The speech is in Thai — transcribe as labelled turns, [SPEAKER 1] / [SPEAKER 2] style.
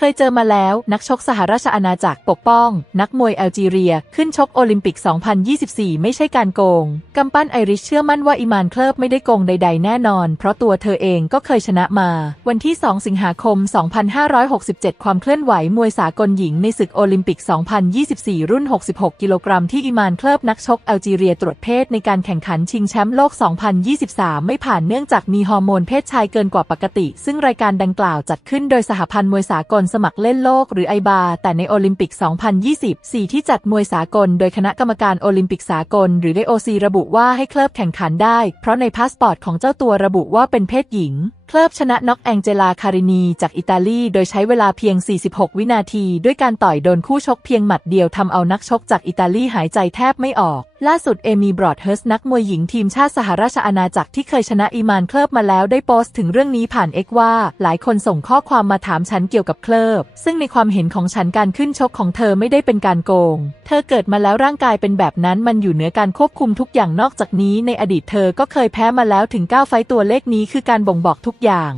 [SPEAKER 1] เคยเจอมาแล้วนักชกสหราชอาณาจักรปกป้อง นักมวยแอลจีเรีย ขึ้นชกโอลิมปิก 2024 ไม่ใช่การโกง กำปั้นไอริชเชื่อมั่นว่าอิมานเคลิบไม่ได้โกงใด ๆ แน่นอน เพราะตัวเธอเองก็เคยชนะมา วันที่ 2 สิงหาคม 2567 ความเคลื่อนไหวมวยสากลหญิงในศึกโอลิมปิก 2024 รุ่น 66 กิโลกรัมที่อิมานเคลิบนักชกแอลจีเรียตรวจเพศในการแข่งขันชิงแชมป์โลก 2023 ไม่ผ่านเนื่องจากมีฮอร์โมนเพศชายเกินกว่าปกติ ซึ่งรายการดังกล่าวจัดขึ้นโดยสหพันธ์มวยสากลสมัครเล่นโลกหรือไอบาแต่ในโอลิมปิก 2020 4 ที่จัดมวยสากล โดยคณะกรรมการโอลิมปิกสากล หรือไอโอซีระบุว่าให้เคลิบแข่งขันได้ เพราะในพาสปอร์ตของเจ้าตัวระบุว่าเป็นเพศหญิง เคลิบชนะน็อกแองเจลาคารินีจากอิตาลีโดยใช้เวลาเพียง 46 วินาที ด้วยการต่อยโดนคู่ชกเพียงหมัดเดียวทำเอานักชกจากอิตาลีหายใจแทบไม่ออก ล่าสุดเอมีบรอดเฮิร์สนักมวยหญิงทีมชาติสหราชอาณาจักรที่เคยชนะอีมานเคลิบมาแล้วได้โพสต์ถึงเรื่องนี้ผ่านเอ็กว่า หลายคนส่งข้อความมาถามฉันเกี่ยวกับเคลิบซึ่งในความเห็นของฉันการขึ้นชกของเธอไม่ได้เป็นการโกง เธอเกิดมาแล้วร่างกายเป็นแบบนั้นมันอยู่เหนือการควบคุมทุกอย่างนอกจากนี้ ในอดีตเธอก็เคยแพ้มาแล้วถึง9ไฟตัวเลขนี้คือการบ่งบอกทุกอย่าง